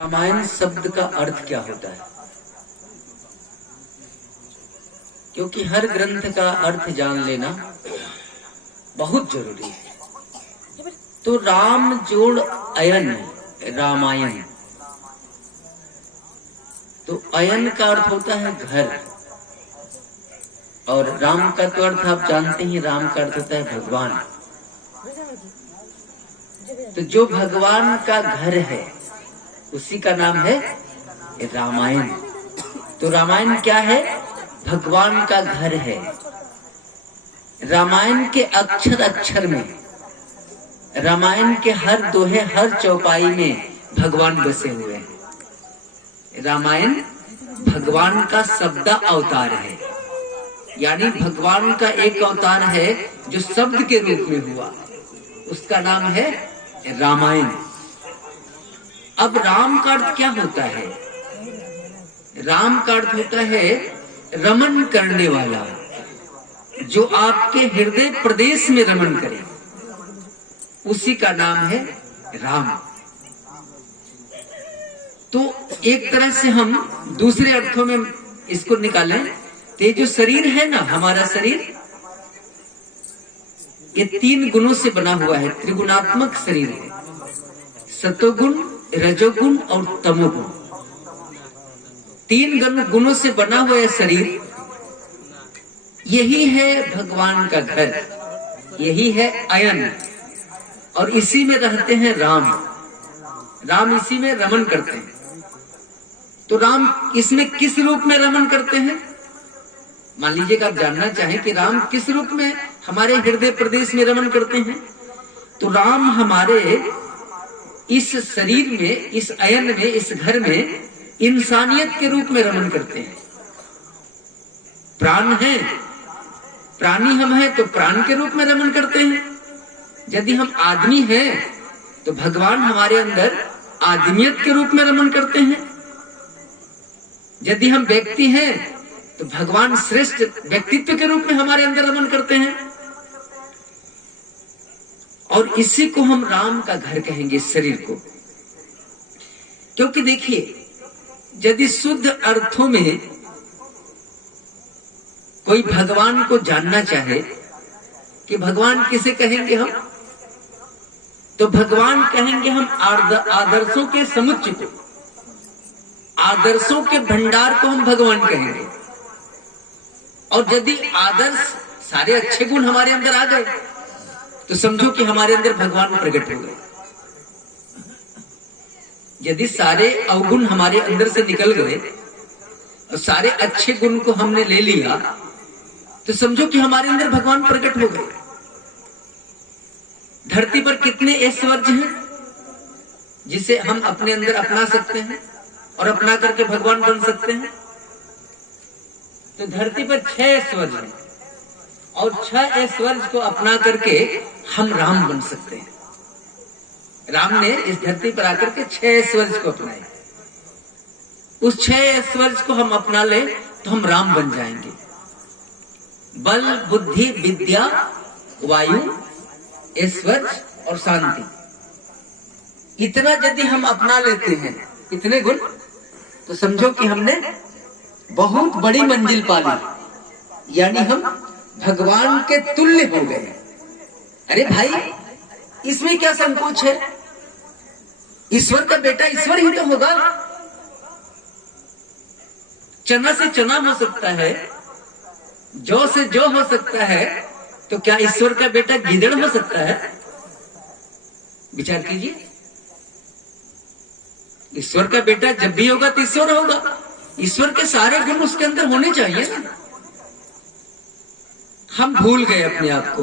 रामायण शब्द का अर्थ क्या होता है? क्योंकि हर ग्रंथ का अर्थ जान लेना बहुत जरूरी है। तो राम जोड़ अयन रामायण। तो अयन का अर्थ होता है घर, और राम का तो अर्थ आप जानते ही, राम का अर्थ होता है भगवान। तो जो भगवान का घर है उसी का नाम है रामायण। तो रामायण क्या है? भगवान का घर है। रामायण के अक्षर अक्षर में, रामायण के हर दोहे हर चौपाई में भगवान बसे हुए हैं। रामायण भगवान का शब्द अवतार है, यानी भगवान का एक अवतार है जो शब्द के रूप में हुआ, उसका नाम है रामायण। अब राम का अर्थ क्या होता है? राम का अर्थ होता है रमन करने वाला, जो आपके हृदय प्रदेश में रमन करे, उसी का नाम है राम। तो एक तरह से हम दूसरे अर्थों में इसको निकालें तो ये जो शरीर है ना, हमारा शरीर, ये 3 गुणों से बना हुआ है, त्रिगुणात्मक शरीर है। सतोगुण, रजोगुण और तमोगुण, 3 गुणों से बना हुआ है शरीर। यही है भगवान का घर, यही है अयन, और इसी में रहते हैं राम। राम इसी में रमन करते हैं। तो राम इसमें किस रूप में रमन करते हैं? मान लीजिए कि आप जानना चाहें कि राम किस रूप में हमारे हृदय प्रदेश में रमन करते हैं, तो राम हमारे इस शरीर में, इस अयन में, इस घर में इंसानियत के रूप में रमन करते हैं। प्राण है, प्राणी हम हैं तो प्राण के रूप में रमन करते हैं। यदि हम आदमी हैं तो भगवान हमारे अंदर आदमियत के रूप में रमन करते हैं। यदि हम व्यक्ति हैं तो भगवान श्रेष्ठ व्यक्तित्व के रूप में हमारे अंदर रमन करते हैं। और इसी को हम राम का घर कहेंगे, इस शरीर को। क्योंकि देखिए, यदि शुद्ध अर्थों में कोई भगवान को जानना चाहे कि भगवान किसे कहेंगे हम, तो भगवान कहेंगे हम आदर्शों के समुच्चय को, आदर्शों के भंडार को हम भगवान कहेंगे। और यदि आदर्श, सारे अच्छे गुण हमारे अंदर आ गए तो समझो कि हमारे अंदर भगवान प्रकट हो गए। यदि सारे अवगुण हमारे अंदर से निकल गए और सारे अच्छे गुण को हमने ले लिया तो समझो कि हमारे अंदर भगवान प्रकट हो गए। धरती पर कितने ऐश्वर्य हैं जिसे हम अपने अंदर अपना सकते हैं और अपना करके भगवान बन सकते हैं? तो धरती पर 6 ऐश्वर्य हैं, और 6 ऐश्वर्य को अपना करके हम राम बन सकते हैं। राम ने इस धरती पर आकर के 6 ऐश्वर्य को अपनाए। उस 6 ऐश्वर्य को हम अपना ले तो हम राम बन जाएंगे। बल, बुद्धि, विद्या, वायु, ऐश्वर्य और शांति, इतना यदि हम अपना लेते हैं, इतने गुण, तो समझो कि हमने बहुत बड़ी मंजिल पा ली, यानी हम भगवान के तुल्य हो गए। अरे भाई, इसमें क्या संकोच है? ईश्वर का बेटा ईश्वर ही तो होगा। चना से चना हो सकता है, जौ से जौ हो सकता है, तो क्या ईश्वर का बेटा गीदड़ हो सकता है? विचार कीजिए। ईश्वर का बेटा जब भी होगा तो ईश्वर होगा। ईश्वर के सारे गुण उसके अंदर होने चाहिए ना। हम भूल गए अपने आप को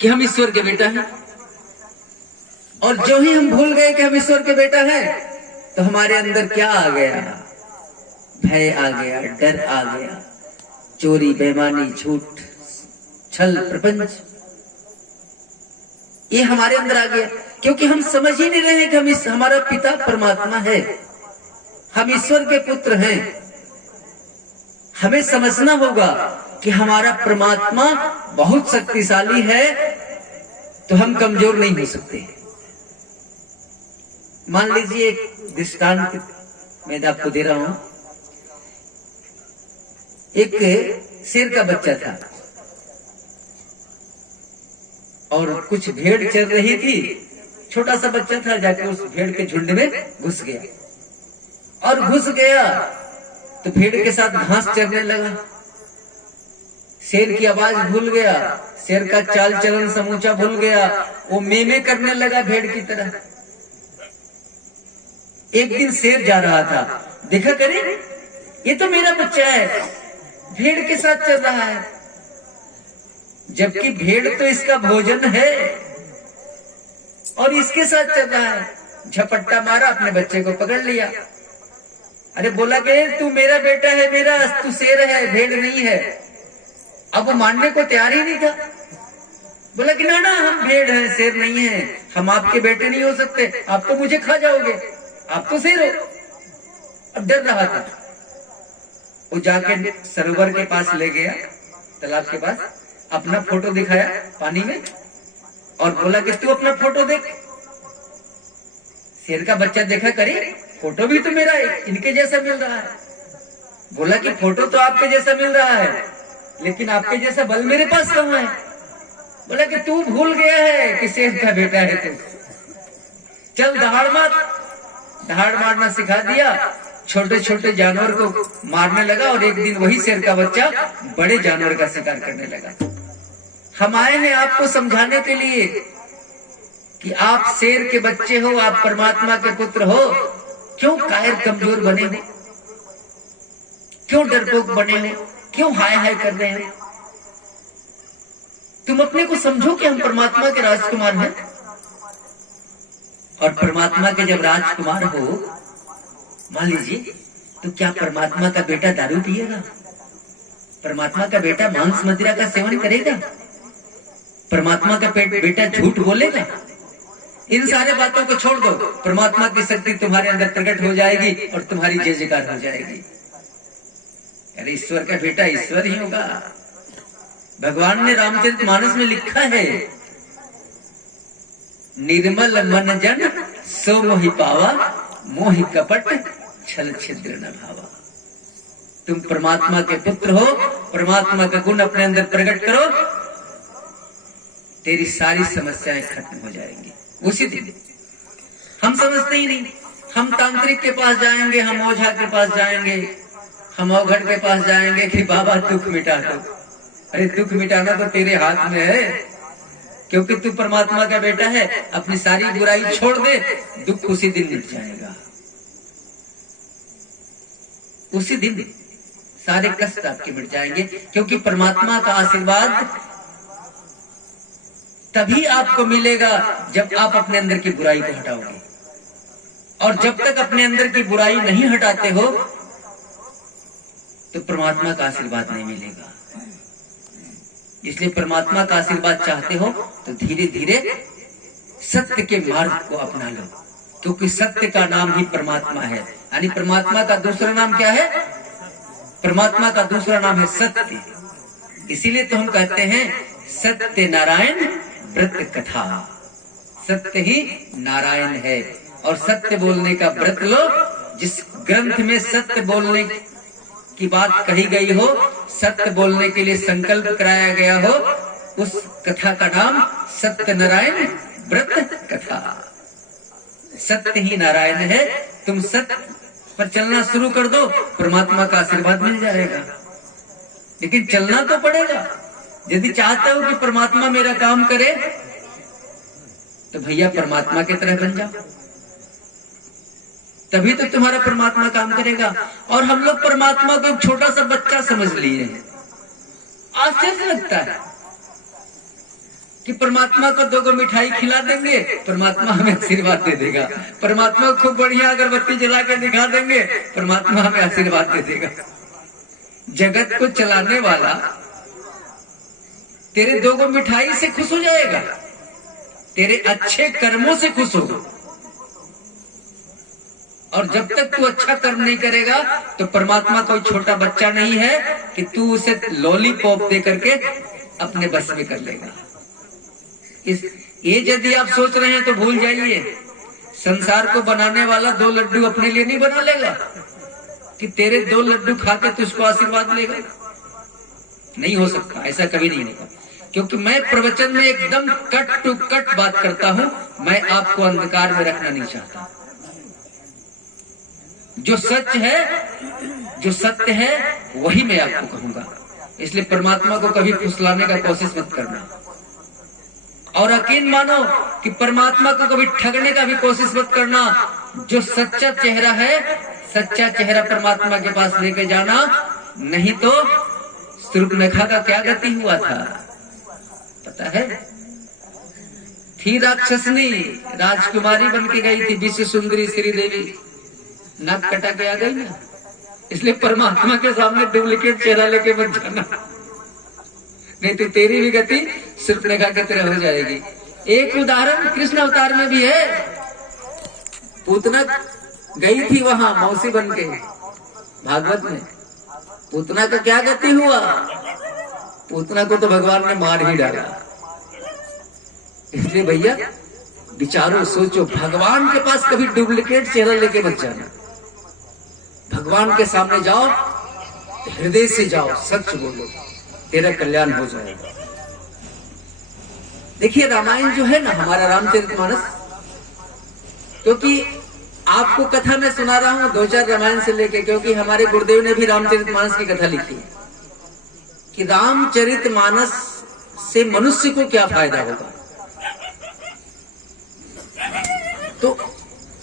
कि हम ईश्वर के बेटा हैं, और जो ही हम भूल गए कि हम ईश्वर के बेटा हैं तो हमारे अंदर क्या आ गया? भय आ गया, डर आ गया, चोरी, बेईमानी, झूठ, छल, प्रपंच, ये हमारे अंदर आ गया। क्योंकि हम समझ ही नहीं रहे कि हमारा पिता परमात्मा है, हम ईश्वर के पुत्र हैं। हमें समझना होगा कि हमारा परमात्मा बहुत शक्तिशाली है, तो हम कमजोर नहीं हो सकते। मान लीजिए एक दृष्टांत मैं आपको दे रहा हूं। एक शेर का बच्चा था और कुछ भेड़ चल रही थी। छोटा सा बच्चा था, जाके उस भेड़ के झुंड में घुस गया और घुस गया तो भेड़ के साथ घास चरने लगा। शेर की आवाज भूल गया, शेर का चाल चलन समूचा भूल गया, वो मेमे करने लगा भेड़ की तरह। एक दिन शेर जा रहा था, देखा करे ये तो मेरा बच्चा है, भेड़ के साथ चल रहा है, जबकि भेड़ तो इसका भोजन है और इसके साथ चल रहा है। झपट्टा मारा, अपने बच्चे को पकड़ लिया। अरे बोला कि तू मेरा बेटा है, मेरा, तू शेर है, भेड़ नहीं है। अब वो मानने को तैयार ही नहीं था। बोला कि ना ना, हम भेड़ हैं, शेर नहीं है, हम आपके बेटे नहीं हो सकते, आप तो मुझे खा जाओगे, आप तो शेर हो। अब डर रहा था। वो जाके सरोवर के पास ले गया, तालाब के पास, अपना फोटो दिखाया पानी में और बोला कि तू अपना फोटो देख। शेर का बच्चा देखा, करे फोटो भी तो मेरा है, इनके जैसा मिल रहा है। बोला कि फोटो तो आपके जैसा मिल रहा है, लेकिन आपके जैसा बल मेरे पास कहाँ है। बोला कि तू भूल गया है कि शेर का बेटा है तू, चल दहाड़ मार। दहाड़ मारना सिखा दिया, छोटे छोटे जानवर को मारने लगा और एक दिन वही शेर का बच्चा बड़े जानवर का शिकार करने लगा। हम आए हैं आपको समझाने के लिए कि आप शेर के बच्चे हो, आप परमात्मा के पुत्र हो। क्यों कायर कमजोर बने हो, क्यों डरपोक बने हो, क्यों हाय हाय कर रहे हो? तुम अपने को समझो कि हम परमात्मा के राजकुमार हैं। और परमात्मा के जब राजकुमार हो, मान लीजिए, तो क्या परमात्मा का बेटा दारू पिएगा? परमात्मा का बेटा मांस मदिरा का सेवन करेगा? परमात्मा का बेटा झूठ बोलेगा? इन सारे बातों को छोड़ दो, परमात्मा की शक्ति तुम्हारे अंदर प्रकट हो जाएगी और तुम्हारी जय जयकार हो जाएगी। अरे ईश्वर का बेटा ईश्वर ही होगा। भगवान ने रामचरितमानस में लिखा है, निर्मल मन जन सो मोहि पावा, मोहि कपट छल छिद्र न भावा। तुम परमात्मा के पुत्र हो, परमात्मा का गुण अपने अंदर प्रकट करो, तेरी सारी समस्याएं खत्म हो जाएंगी उसी दिन। हम समझते ही नहीं, हम तांत्रिक के पास जाएंगे, हम ओझा के पास जाएंगे, हम अवघड़ के पास जाएंगे कि बाबा दुख मिटा दो। अरे दुख मिटाना तो तेरे हाथ में है, क्योंकि तू परमात्मा का बेटा है। अपनी सारी बुराई छोड़ दे, दुख उसी दिन मिट जाएगा। उसी दिन सारे कष्ट आपके मिट जाएंगे, क्योंकि परमात्मा का आशीर्वाद तभी आपको मिलेगा जब आप अपने अंदर की बुराई को हटाओगे। और जब तक अपने अंदर की बुराई नहीं हटाते हो तो परमात्मा का आशीर्वाद नहीं मिलेगा। इसलिए परमात्मा का आशीर्वाद चाहते हो तो धीरे धीरे सत्य के मार्ग को अपना लो, क्योंकि सत्य का नाम ही परमात्मा है। यानी परमात्मा का दूसरा नाम क्या है? परमात्मा का दूसरा नाम है सत्य। इसीलिए तो हम कहते हैं सत्य नारायण व्रत कथा। सत्य ही नारायण है और सत्य बोलने का व्रत लो। जिस ग्रंथ में सत्य बोलने की बात कही गई हो, सत्य बोलने के लिए संकल्प कराया गया हो, उस कथा का नाम सत्य नारायण व्रत कथा। सत्य ही नारायण है। तुम सत्य पर चलना शुरू कर दो, परमात्मा का आशीर्वाद मिल जाएगा। लेकिन चलना तो पड़ेगा। यदि चाहते हो कि परमात्मा मेरा काम करे तो भैया परमात्मा की तरह बन जाओ, तभी तो तुम्हारा परमात्मा काम करेगा। और हम लोग परमात्मा को एक छोटा सा बच्चा समझ लिए हैं। आश्चर्य लगता है कि परमात्मा को 2 मिठाई खिला देंगे, परमात्मा हमें आशीर्वाद दे देगा। परमात्मा को खूब बढ़िया अगरबत्ती जला के दिखा देंगे, परमात्मा हमें आशीर्वाद दे देगा। जगत को चलाने वाला तेरे 2 मिठाई से खुश हो जाएगा, तेरे अच्छे कर्मों से खुश होगा। और जब तक तू अच्छा कर्म नहीं करेगा तो परमात्मा कोई छोटा बच्चा नहीं है कि तू उसे लॉलीपॉप दे करके अपने बस में कर लेगा। ये यदि आप सोच रहे हैं तो भूल जाइए। संसार को बनाने वाला 2 लड्डू अपने लिए नहीं बना लेगा कि तेरे 2 लड्डू खाकर तुझको आशीर्वाद लेगा? नहीं हो सकता, ऐसा कभी नहीं होगा। क्योंकि मैं प्रवचन में एकदम कट टू कट बात करता हूं। मैं आपको अंधकार में रखना नहीं चाहता। जो सच है, जो सत्य है, वही मैं आपको कहूंगा। इसलिए परमात्मा को कभी फुसलाने का कोशिश मत करना, और यकीन मानो कि परमात्मा को कभी ठगने का भी कोशिश मत करना। जो सच्चा चेहरा है, सच्चा चेहरा परमात्मा के पास लेके जाना। नहीं तो शूर्पणखा का क्या गति हुआ था पता है? थी राक्षसनी, राजकुमारी बन के गई थी, विश्व सुंदरी श्री देवी, नाक कटा के आ गई ना। इसलिए परमात्मा के सामने डुप्लीकेट चेहरा लेके मत जाना, नहीं तो तेरी भी गति शूर्पणखा की तरह हो जाएगी। एक उदाहरण कृष्ण अवतार में भी है। पूतना गई थी वहां मौसी बन के, भागवत में। पूतना का क्या गति हुआ? पूतना को तो भगवान ने मार ही डाला। इसलिए भैया विचारो, सोचो, भगवान के पास कभी डुप्लीकेट चेहरा लेके मत जाना। भगवान के सामने जाओ, हृदय से जाओ, सच बोलो, तेरा कल्याण हो जाएगा। देखिए रामायण जो है ना, हमारा रामचरितमानस, क्योंकि आपको कथा मैं सुना रहा हूं 2-4 रामायण से लेके, क्योंकि हमारे गुरुदेव ने भी रामचरितमानस की कथा लिखी है कि रामचरितमानस से मनुष्य को क्या फायदा होगा।